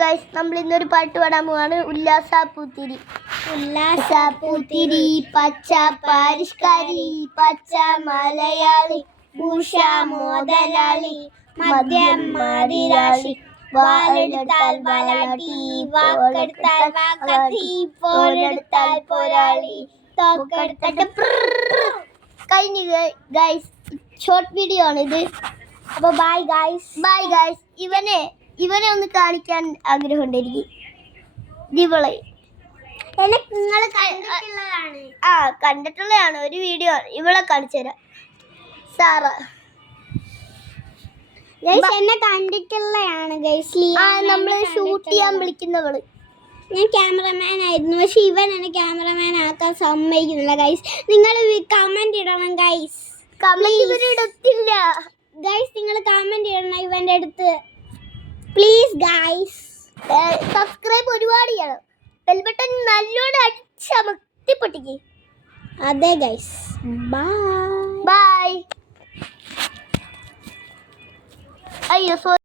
Guys, നമ്മൾ ഇന്നൊരു പാട്ട് പാടാൻ പോവാണ്. ഉല്ലാസ പൂത്തിരി ഉല്ലാസ പൂത്തിരി പച്ച പരിഷ്കാരി പച്ച മലയാളി ഭൂഷ മോദലാളി മദ്യം മതിരാളി വാളെടുത്താൽ വാലാട്ടി വാക്കെടുത്താൽ വാക്കത്തി പോരെടുത്താൽ പോരാളി തോക്കെടുത്തിട്ട് കഴിഞ്ഞു ഗൈസ്. ഷോർട്ട് വീഡിയോ ആണ് ഇത്. അപ്പോൾ ബൈ ഗൈസ്. ഇവനെ ഒന്ന് കാണിക്കാൻ ആഗ്രഹമുണ്ട് എനിക്ക്. ഇവളെ നിങ്ങൾ കണ്ടിട്ടുള്ളതാണ് ഒരു വീഡിയോ. ഇവളെ കാണിച്ചു തരാം. സാറ എന്നെ കണ്ടിട്ടുള്ളതാണ് ഗൈസ്. നമ്മള് ഷൂട്ട് ചെയ്യാൻ വിളിക്കുന്നവള്. ഞാൻ ക്യാമറമാൻ ആയിരുന്നു, പക്ഷെ ഇവൻ എന്നെ ക്യാമറമാൻ ആക്കാൻ സമ്മതിക്കുന്നില്ല ഗൈസ്. നിങ്ങൾ കമന്റ് ഇടണം ഗൈസ്. കമന്റ് ഇവരിടത്തില്ല ഗൈസ്. നിങ്ങൾ കമന്റ് ഇടണം ഇവന്റെ അടുത്ത് പ്ലീസ് ഗൈസ്. സബ്സ്ക്രൈബ് ഒരുപാട് ചെയ്യണം. ബെൽ ബട്ടൺ നല്ലോണം അടിച്ചമർത്തി പൊട്ടിക്ക്. അതെ ഗൈസ്. ബൈ. അയ്യോ സോറി.